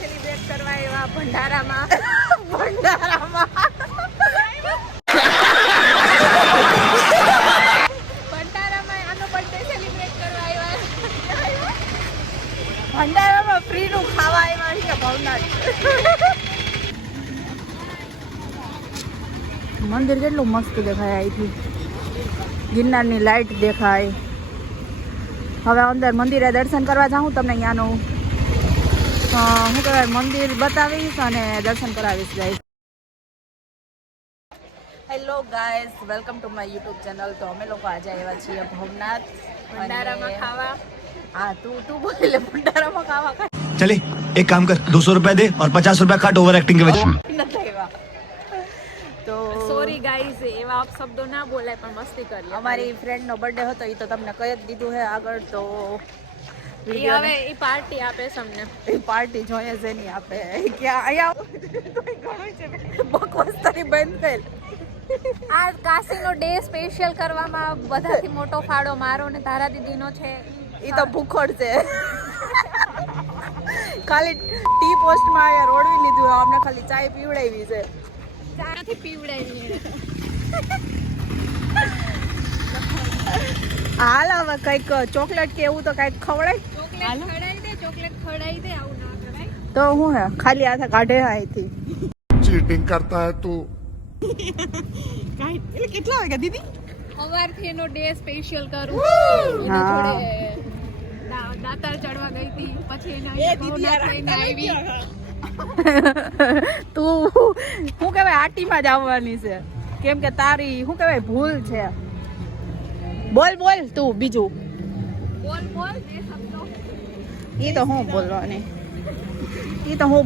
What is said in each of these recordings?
celebrate કરવા આવ્યા ભંડારામાં ભંડારામાં આનો બર્થડે સેલિબ્રેટ કરવા આવ્યા ભંડારામાં ફ્રી નું ખાવા આવ્યા છે ભવનાથ મંદિર કેટલું મસ્ત દેખાય અહીંથી ગિરનારની લાઈટ દેખાય હવે અંદર મંદિરે દર્શન કરવા જાઉં તમને અહીંયાનું શું કહેવાય મંદિર બતાવીશ અને દર્શન કરાવીશ guys hello guys welcome to my YouTube channel તો અમે લોકો આજે આવ્યા છીએ ભવનાથ ભંડારામાં ખાવા हाँ तू बोले भंडारा में खावा चले एक काम कर 200 रुपया दे और 50 रुपया काट ओवर एक्टिंग के वजह तो सॉरी गाइस એવા અપશબ્દો ના બોલાય પણ મસ્તી કરી અમારી ફ્રેન્ડ નો બર્થડે હતો ઈ તો તમને કહી જ દીધું છે આગળ તો હવે ઈ પાર્ટી આપે તમને ઈ પાર્ટી જોઈએ છે નહીં આપે કે અહીંયા બકવાસ તારી બંધ કર આ કાશીનો ડે સ્પેશિયલ કરવામાં બધાથી મોટો ફાળો મારો ને તારા દીદીનો છે ઈ તો ભૂખડ છે ખાલી ટી પોસ્ટમાં આયા રોડવી લીધું અમને ખાલી ચાય પીવડાવી છે ચા નથી પીવડાવી હાલ હવે કઈક ચોકલેટ કે એવું તો કઈક ખવડાય ચોકલેટ ખવડાવી દે આવું ના કરાય તો હું હે ખાલી હાથે કાઢે અહીંથી ચીટિંગ કરતા હે તું કાઈ એટલે કેટલા વાગ્યા દીદી સવારથી એનો ડે સ્પેશિયલ કરું એના જોડે દાતાર ચડવા ગઈ હતી પછી એના લઈને આવી તું શું કહેવાય આટીમાં જ આવવાની છે કેમ કે તારી શું કહેવાય ભૂલ છે બોલ તું બીજું બોલ એ તો હું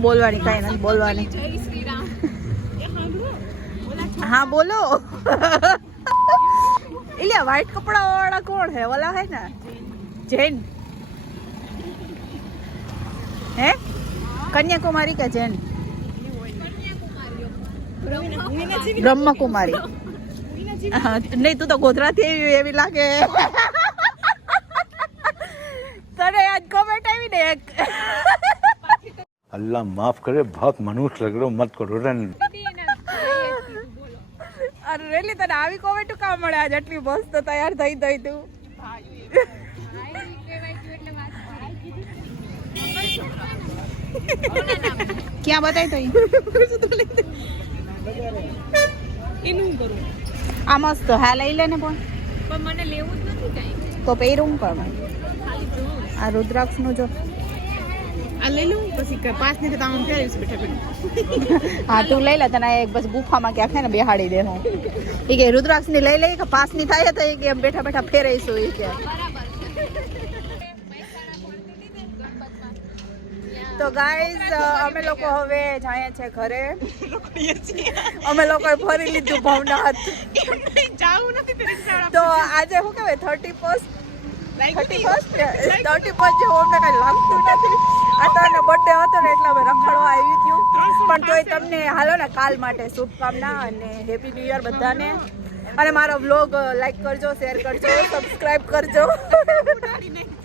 બોલવાની કઈ નથી બોલવાની જય શ્રી રામ હા બોલો એટલે વ્હાઈટ કપડા વાળા કોણ હે ઓલા હે ને જૈન હે કન્યાકુમારી કે જૈન બ્રહ્મકુમારી નહીં તું તો ગોધરાથી એવી લાગે તને આજ કોમેન્ટ આવી ને એક अल्लाह माफ करे बहुत मनुष्य लग रहे हो मत करो रन અરે રેલી તને આવી કોમેન્ટ કામ મળે આજ એટલી મસ્ત તૈયાર થઈ તું ક્યાં બતાય તો એનું કરું આ મસ્ત હા લઈ લે ને પણ મને લેવું જ નથી કઈ તો પહેરું કરવાનું આ રુદ્રાક્ષ નું જો આ લઈ લઉં પછી 5 ની તો આમ ફેરવીશ બેઠા હા તું લઈ લે તને એક બસ ગુફામાં ક્યાંક ને બેહાડી દે હું ઠીક છે રુદ્રાક્ષ ની લઈ લઈ કે 5 ની થાય તો કે એમ બેઠા બેઠા ફેરવીશું એ કે તો ગાઈઝ અમે લોકો હવે જાય છે ઘરે અમે લોકો ફરી લીધું ભવનાથ તો આજે શું કહેવાય 31st જેવું અમને કઈ લાગતું નથી આ તો એનો બર્થડે હતો ને એટલે અમે રખડવા આવી હતું પણ તોય તમને હાલો ને કાલ માટે શુભકામના અને હેપી ન્યુ યર બધાને અને મારો વ્લોગ લાઈક કરજો શેર કરજો સબસ્ક્રાઇબ કરજો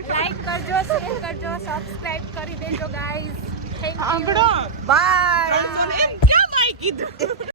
લાઈક કરજો શેર કરજો સબસ્ક્રાઇબ કરી દેજો ગાઈઝ થેન્ક યુ બાય